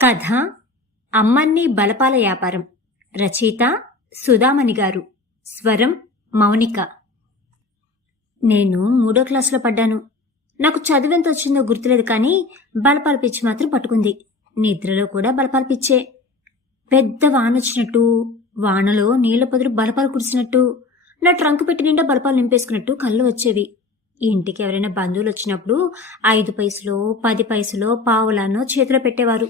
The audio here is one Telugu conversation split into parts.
కథ అమ్మన్ని బలపాల వ్యాపారం. రచయిత సుధామణి గారు. స్వరం మౌనిక. నేను 3వ క్లాసులో పడ్డాను. నాకు చదువెంత వచ్చిందో గుర్తులేదు, కానీ బలపాల పిచ్చి మాత్రం పట్టుకుంది. నిద్రలో కూడా బలపాల పిచ్చే. పెద్ద వాన వచ్చినట్టు, వానలో నీళ్ల పొదురు బలపాలు కురిసినట్టు, నా ట్రంక్ పెట్టి నిండా బలపాలు నింపేసుకున్నట్టు కళ్ళు వచ్చేవి. ఇంటికి ఎవరైనా బంధువులు వచ్చినప్పుడు 5 పైసలో 10 పైసలో పావులానో చేతిలో పెట్టేవారు.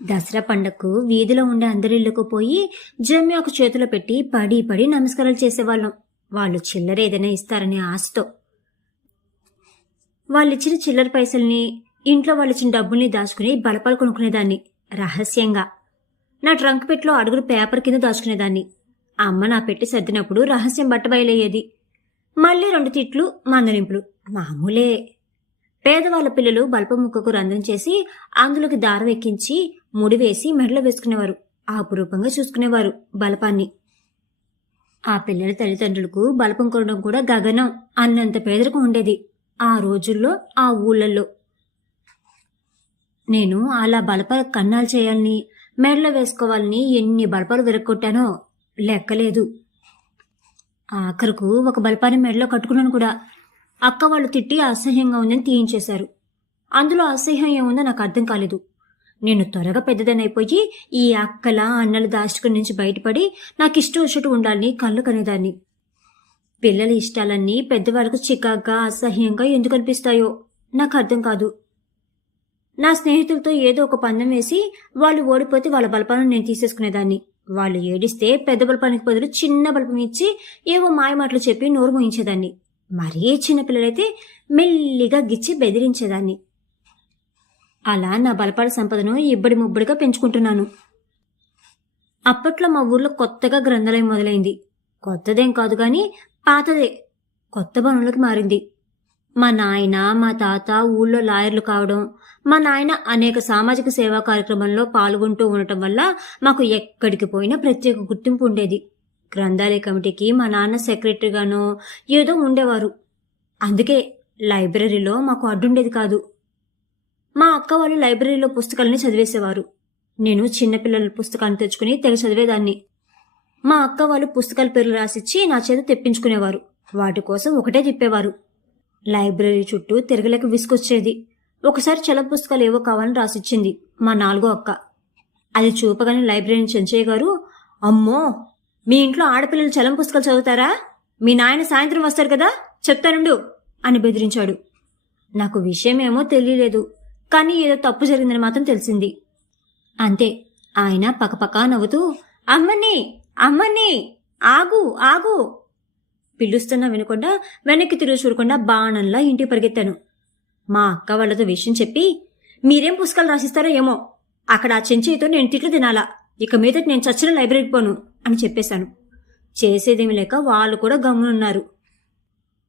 దసరా పండగకు వీధిలో ఉండే అందరిళ్లకు పోయి జమ్యాకు చేతిలో పెట్టి పడి పడి నమస్కారాలు చేసేవాళ్ళం. వాళ్ళు చిల్లర ఏదైనా ఇస్తారనే ఆశతో. వాళ్ళిచ్చిన చిల్లర పైసల్ని, ఇంట్లో వాళ్ళిచ్చిన డబ్బుల్ని దాచుకుని బలపాలు కొనుక్కునేదాన్ని రహస్యంగా. నా ట్రంక్ పెట్టిలో అడుగులు పేపర్ కింద దాచుకునేదాన్ని. అమ్మ నా పెట్టి సర్దినప్పుడు రహస్యం బట్టబయలయ్యేది. మళ్ళీ 2 తిట్లు, మందలింపులు మామూలే. పేదవాళ్ల పిల్లలు బల్ప ముక్కకు రంధ్రం చేసి అందులోకి దారం ఎక్కించి ముడివేసి మెడలో వేసుకునేవారు. అపురూపంగా చూసుకునేవారు బలపాన్ని. ఆ పిల్లల తల్లిదండ్రులకు బలపం కొనడం కూడా గగనం అన్నంత పేదరికం ఉండేది ఆ రోజుల్లో, ఆ ఊళ్ళల్లో. నేను అలా బలపాల కన్నాలు చేయాలని, మెడలో వేసుకోవాలని ఎన్ని బలపాలు విరగొట్టానో లెక్కలేదు. ఆఖరుకు ఒక బలపాన్ని మెడలో కట్టుకున్నాను కూడా. అక్క వాళ్ళు తిట్టి అసహ్యంగా ఉందని తీయించేశారు. అందులో అసహ్యం ఏముందో నాకు అర్థం కాలేదు. నేను త్వరగా పెద్దదనైపోయి ఈ అక్కల అన్నల దాష్టికం నుంచి బయటపడి నాకు ఇష్టం వచ్చినట్టు ఉండాలని కళ్ళు కనేదాన్ని. పిల్లల ఇష్టాలన్నీ పెద్దవాళ్ళకు చికాగ్గా, అసహ్యంగా ఎందుకు అనిపిస్తాయో నాకు అర్థం కాదు. నా స్నేహితులతో ఏదో ఒక పందెం వేసి వాళ్ళు ఓడిపోతే వాళ్ళ బలపాలను నేను తీసేసుకునేదాన్ని. వాళ్ళు ఏడిస్తే పెద్ద బలపానికి బదులు చిన్న బలపం ఇచ్చి ఏవో మాయమాటలు చెప్పి నోరు మోయించేదాన్ని. మరీ చిన్నపిల్లలైతే మెల్లిగా గిచ్చి బెదిరించేదాన్ని. అలా నా బలపాల సంపదను ఇబ్బడి ముబ్బడిగా పెంచుకుంటున్నాను. అప్పట్లో మా ఊర్లో కొత్తగా గ్రంథాలయం మొదలైంది. కొత్తదేం కాదు గాని పాతదే. కొత్త భవనంలోకి మారింది. మా నాయన, మా తాత ఊళ్ళో లాయర్లు కావడం, మా నాయన అనేక సామాజిక సేవా కార్యక్రమంలో పాల్గొంటూ ఉండటం వల్ల మాకు ఎక్కడికి పోయినా ప్రత్యేక గుర్తింపు ఉండేది. గ్రంథాలయ కమిటీకి మా నాన్న సెక్రటరీగానో ఏదో ఉండేవారు. అందుకే లైబ్రరీలో మాకు అడ్డుండేది కాదు. మా అక్క వాళ్ళు లైబ్రరీలో పుస్తకాలని చదివేసేవారు. నేను చిన్నపిల్లల పుస్తకాన్ని తెచ్చుకుని తెగ చదివేదాన్ని. మా అక్క వాళ్ళు పుస్తకాల పేర్లు రాసిచ్చి నా చేత తెప్పించుకునేవారు. వాటి కోసం ఒకటే తిప్పేవారు. లైబ్రరీ చుట్టూ తిరగలేక విసుకొచ్చేది. ఒకసారి చల పుస్తకాలు ఏవో కావాలని రాసిచ్చింది మా 4వ అక్క. అది చూపగానే లైబ్రరీ చెంచయ్య గారు, అమ్మో, మీ ఇంట్లో ఆడపిల్లలు చలం పుస్తకాలు చదువుతారా? మీ నాయన సాయంత్రం వస్తారు కదా, చెప్తానుండు అని బెదిరించాడు. నాకు విషయమేమో తెలియలేదు, కానీ ఏదో తప్పు జరిగిందని మాత్రం తెలిసింది. అంతే. ఆయన పకపకా నవ్వుతూ, అమ్మని అమ్మని ఆగు ఆగు పిలుస్తున్నా వినకుండా వెనక్కి తిరిగి చూడకుండా బాణంలా ఇంటికి పరిగెత్తాను. మా అక్క వాళ్లతో విషయం చెప్పి, మీరేం పుస్తకాలు రాసిస్తారో ఏమో, అక్కడ ఆ చెంచయ్యతో నేను తిట్లు తినాలా, ఇక మీదట నేను చచ్చిన లైబ్రరీకి పోను అని చెప్పేశాను. చేసేదేమి లేక వాళ్ళు కూడా గమ్మునున్నారు.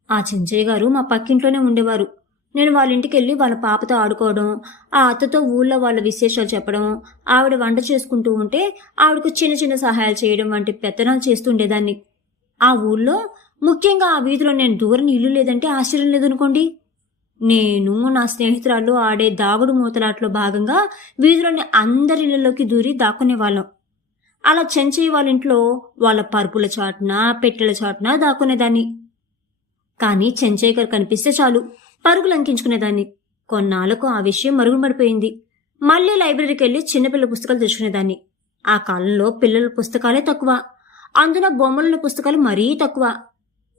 ఆ చెంచయ్య గారు మా పక్కింట్లోనే ఉండేవారు. నేను వాళ్ళ ఇంటికి వెళ్ళి వాళ్ళ పాపతో ఆడుకోవడం, ఆ అత్తతో ఊళ్ళో వాళ్ళ విశేషాలు చెప్పడం, ఆవిడ వంట చేసుకుంటూ ఉంటే ఆవిడకు చిన్న చిన్న సహాయాలు చేయడం వంటి పెత్తనాలు చేస్తూ ఉండేదాన్ని. ఆ ఊళ్ళో, ముఖ్యంగా ఆ వీధిలో నేను దూరం ఇల్లు లేదంటే ఆశ్చర్యం లేదనుకోండి. నేను నా స్నేహితురాళ్ళు ఆడే దాగుడు మూతలాట్లో భాగంగా వీధిలోని అందరి ఇళ్లలోకి దూరి దాక్కునేవాళ్ళం. అలా చెంచయ్య వాళ్ళ ఇంట్లో వాళ్ళ పరుపుల చాటున, పెట్టెల చాటున దాక్కునేదాన్ని. కానీ చెంచయ్య గారు కనిపిస్తే చాలు పరుగులు అంకించుకునేదాన్ని. కొన్నాళ్లకు ఆ విషయం మరుగుపడిపోయింది. మళ్లీ లైబ్రరీకి వెళ్లి చిన్నపిల్లల పుస్తకాలు తెచ్చుకునేదాన్ని. ఆ కాలంలో పిల్లల పుస్తకాలే తక్కువ, అందున బొమ్మల పుస్తకాలు మరీ తక్కువ.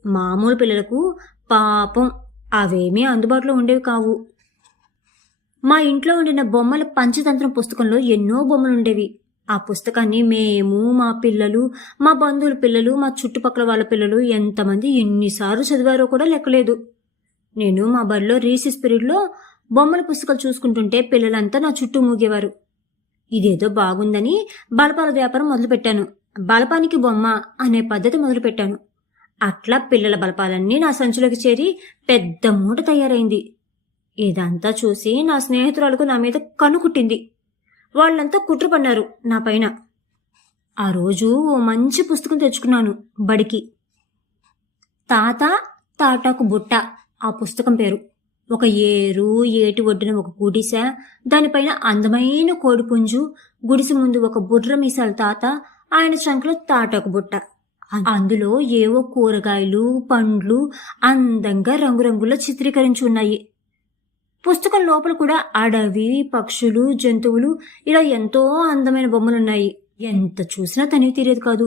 మామూలు పిల్లలకు పాపం అవేమీ అందుబాటులో ఉండేవి కావు. మా ఇంట్లో ఉండిన బొమ్మల పంచతంత్రం పుస్తకంలో ఎన్నో బొమ్మలుండేవి. ఆ పుస్తకాన్ని మేము, మా పిల్లలు, మా బంధువుల పిల్లలు, మా చుట్టుపక్కల వాళ్ళ పిల్లలు ఎంతమంది ఎన్నిసార్లు చదివారో కూడా లెక్కలేదు. నేను మా బడిలో రీసెస్ పీరియడ్లో బొమ్మల పుస్తకాలు చూసుకుంటుంటే పిల్లలంతా నా చుట్టూ మూగేవారు. ఇదేదో బాగుందని బలపాల వ్యాపారం మొదలుపెట్టాను. బలపానికి బొమ్మ అనే పద్ధతి మొదలుపెట్టాను. అట్లా పిల్లల బలపాలన్నీ నా సంచులోకి చేరి పెద్ద మూట తయారైంది. ఇదంతా చూసి నా స్నేహితురాలకు నా మీద కన్ను కుట్టింది. వాళ్ళంతా కుట్ర పన్నారు నా పైన. ఆ రోజు ఓ మంచి పుస్తకం తెచ్చుకున్నాను బడికి. తాత తాటాకు బుట్ట ఆ పుస్తకం పేరు. ఒక ఏరు, ఏటి ఒడ్డున ఒక గుడిసె, దానిపైన అందమైన కోడిపుంజు, గుడిసె ముందు ఒక బుర్ర మీసాల తాత, ఆయన చంకలో తాటొక బుట్ట. అందులో ఏవో కూరగాయలు, పండ్లు అందంగా రంగురంగుల్లో చిత్రీకరించి ఉన్నాయి. పుస్తకం లోపల కూడా అడవి, పక్షులు, జంతువులు ఇలా ఎంతో అందమైన బొమ్మలున్నాయి. ఎంత చూసినా తనివి తీరేది కాదు.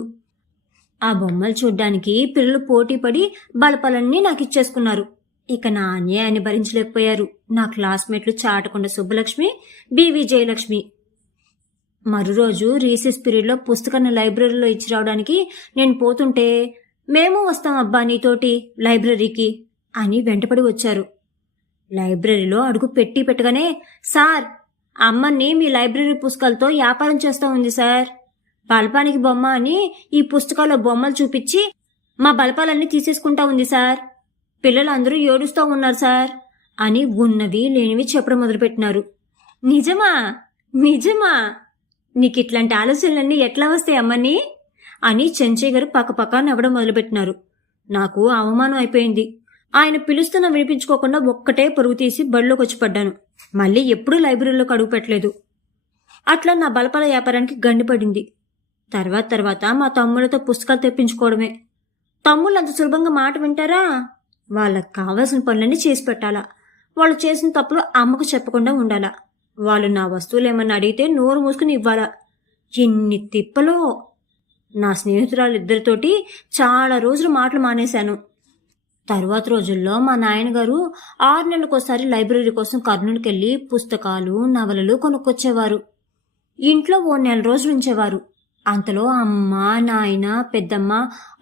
ఆ బొమ్మలు చూడ్డానికి పిల్లలు పోటీ పడి బలపాలన్నీ నాకు ఇచ్చేసుకున్నారు. ఇక నా అన్యాయాన్ని భరించలేకపోయారు నా క్లాస్మేట్లు చాటకొండ సుబ్బలక్ష్మి, బివి జయలక్ష్మి. మరురోజు రీసెస్ పీరియడ్లో పుస్తకాన్ని లైబ్రరీలో ఇచ్చి రావడానికి నేను పోతుంటే, మేము వస్తాం అబ్బా నీతోటి లైబ్రరీకి అని వెంటపడి వచ్చారు. లైబ్రరీలో అడుగు పెట్టగానే, సార్, అమ్మని మీ లైబ్రరీ పుస్తకాలతో వ్యాపారం చేస్తూ ఉంది సార్. బలపానికి బొమ్మ అని ఈ పుస్తకాల్లో బొమ్మలు చూపించి మా బలపాలన్నీ తీసేసుకుంటా ఉంది సార్. పిల్లలందరూ ఏడుస్తూ ఉన్నారు సార్ అని ఉన్నవి లేనివి చెప్పడం మొదలుపెట్టినారు. నిజమా నిజమా నీకు ఇట్లాంటి ఆలోచనలన్నీ ఎట్లా వస్తాయి అమ్మని అని చెంచయ్య గారు పక్కపక్క నవ్వడం మొదలుపెట్టినారు. నాకు అవమానం అయిపోయింది. ఆయన పిలుస్తున్నా వినిపించుకోకుండా ఒక్కటే పరుగు తీసి బడిలోకి వచ్చి పడ్డాను. మళ్ళీ ఎప్పుడూ లైబ్రరీలోకి అడుగు పెట్టలేదు. అట్లా నా బలపాల వ్యాపారానికి గండిపడింది. తర్వాత మా తమ్ముళ్ళతో పుస్తకాలు తెప్పించుకోవడమే. తమ్ముళ్ళు అంత సులభంగా మాట వింటారా? వాళ్ళకు కావాల్సిన పనులన్నీ చేసి పెట్టాలా. వాళ్ళు చేసిన తప్పులు అమ్మకు చెప్పకుండా ఉండాలా. వాళ్ళు నా వస్తువులు ఏమన్నా అడిగితే నోరు మూసుకుని ఇవ్వాలా. ఎన్ని తిప్పలో. నా స్నేహితురాలిద్దరితోటి చాలా రోజులు మాటలు మానేశాను. తర్వాత రోజుల్లో మా నాయనగారు 6 నెలలకోసారి లైబ్రరీ కోసం కర్నూలుకి వెళ్ళి పుస్తకాలు, నవలలు కొనుక్కొచ్చేవారు. ఇంట్లో 1 నెల రోజులు ఉంచేవారు. అంతలో అమ్మ, నాయన, పెద్దమ్మ,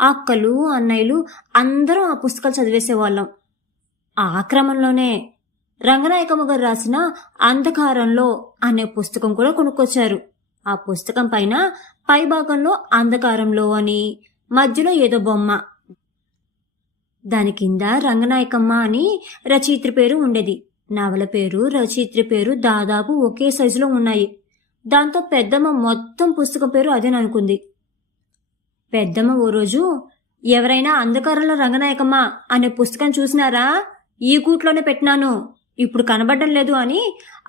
అక్కలు, అన్నయ్యలు అందరం ఆ పుస్తకాలు చదివేసేవాళ్ళం. ఆ క్రమంలోనే రంగనాయకమ్మ గారు రాసిన అంధకారంలో అనే పుస్తకం కూడా కొనుక్కొచ్చారు. ఆ పుస్తకం పైన పై భాగంలో అంధకారంలో అని, మధ్యలో ఏదో బొమ్మ, దాని కింద రంగనాయకమ్మ అని రచయిత్రి పేరు ఉండేది. నవల పేరు, రచయిత్రి పేరు దాదాపు ఒకే సైజులో ఉన్నాయి. దాంతో పెద్దమ్మ మొత్తం పుస్తకం పేరు అదేననుకుంది. పెద్దమ్మ ఓ రోజు, ఎవరైనా అంధకారంలో రంగనాయకమ్మ అనే పుస్తకం చూసినారా? ఈ గూట్లోనే పెట్టినాను, ఇప్పుడు కనబడడం లేదు అని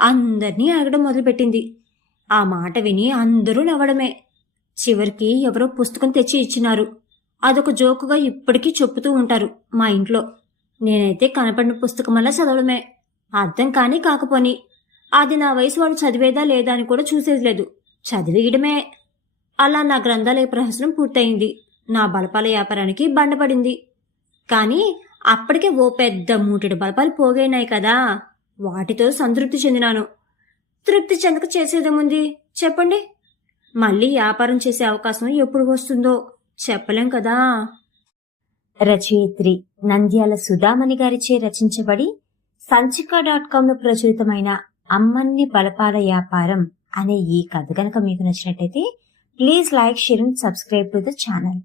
అందరినీ అడగడం మొదలుపెట్టింది. ఆ మాట విని అందరూ నవ్వడమే. చివరికి ఎవరో పుస్తకం తెచ్చి ఇచ్చినారు. అదొక జోకుగా ఇప్పటికీ చెప్పుతూ ఉంటారు మా ఇంట్లో. నేనైతే కనపడిన పుస్తకం వల్ల చదవడమే. అర్థం కానీ కాకపోని అది నా వయసు వాడు చదివేదా లేదా అని కూడా చూసేది లేదు, చదివేయడమే. అలా నా గ్రంథాలయ ప్రహసనం పూర్తయింది. నా బలపాల వ్యాపారానికి బండపడింది. కానీ అప్పటికే ఓ పెద్ద మూటెడు బలపాలు పోగైనాయి కదా, వాటితో సంతృప్తి చెందినాను. తృప్తి చెందక చేసేదేముంది చెప్పండి? మళ్ళీ వ్యాపారం చేసే అవకాశం ఎప్పుడు వస్తుందో చెప్పలేం కదా. రచయిత్రి నంద్యాల సుధామణి గారిచే రచించబడి సంచిక.com ప్రచురితమైన అమ్మన్ని బలపాల వ్యాపారం అనే ఈ కథ గనక మీకు నచ్చినట్టయితే please like, share and subscribe to the channel.